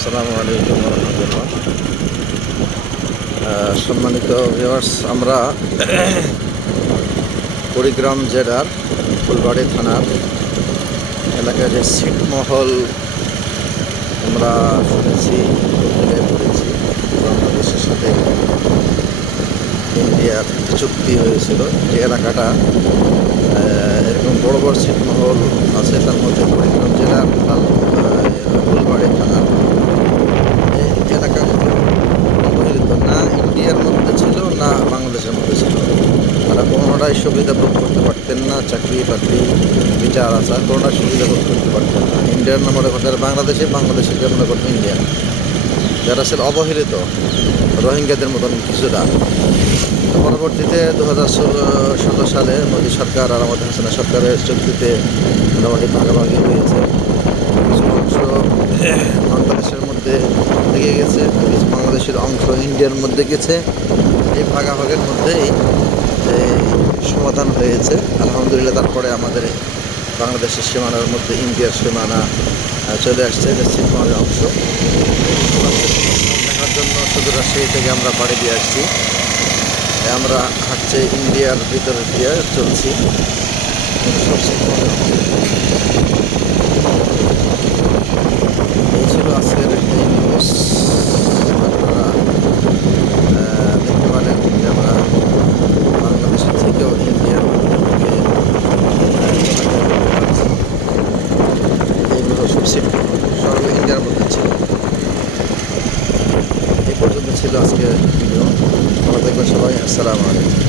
আসসালামু আলাইকুম রহমতুল্লাহ। সম্মানিত ভিউয়ার্স, আমরা কুড়িগ্রাম জেলার ফুলবাড়ি থানার এলাকায় যে ছিটমহল আমরা শুনেছি, পড়েছি, বাংলাদেশের সাথে ইন্ডিয়ার চুক্তি হয়েছিল। যে এলাকাটা এরকম বড় বড় ছিটমহল আছে, তার মধ্যে কুড়িগ্রাম জেলার ফুলবাড়ি থানার এলাকাগুলো অবহেলিত, না ইন্ডিয়ার মধ্যে ছিল না বাংলাদেশের মধ্যে ছিল। তারা কোনোটাই সুবিধা ভোগ করতে পারতেন না, চাকরি বাকরি বিচার আচার কোনোটা সুবিধা ভোগ করতে পারতেন না। ইন্ডিয়ার মনে করতেন বাংলাদেশে মনে করতেন ইন্ডিয়া। যারা ছিল অবহেলিত, রোহিঙ্গাদের মতন কিছুটা। পরবর্তীতে 2016 সালে মোদী সরকার আর আমাদের হাসিনা সরকারের চুক্তিতে মোটামুটি ভাগাভাগি হয়েছে। কিছু অংশ বাংলাদেশের মধ্যে থেকে গেছে, কিছু বাংলাদেশের অংশ ইন্ডিয়ার মধ্যে গেছে। এই ভাগাভাগের মধ্যেই সমাধান হয়েছে আলহামদুলিল্লাহ। তারপরে আমাদের বাংলাদেশের সীমানার মধ্যে ইন্ডিয়ার সীমানা চলে আসছে, এটা ছিটমহলের অংশ। দেখার জন্য শুধু রাজশাহী থেকে আমরা বাড়ি দিয়ে আসছি। আমরা হাঁটছে ইন্ডিয়ার ভিতরে দিয়ে চলছি। এই ছিল আজকের এই নিউজ। আপনারা দেখতে পারেন যে আমরা বাংলাদেশের থেকেও ইন্ডিয়ার এইগুলো সব সবগুলো ইন্ডিয়ার মধ্যে ছিল। এই পর্যন্ত ছিল আজকের ভিডিও। ভালো থাকবেন সবাই। আসসালামু আলাইকুম।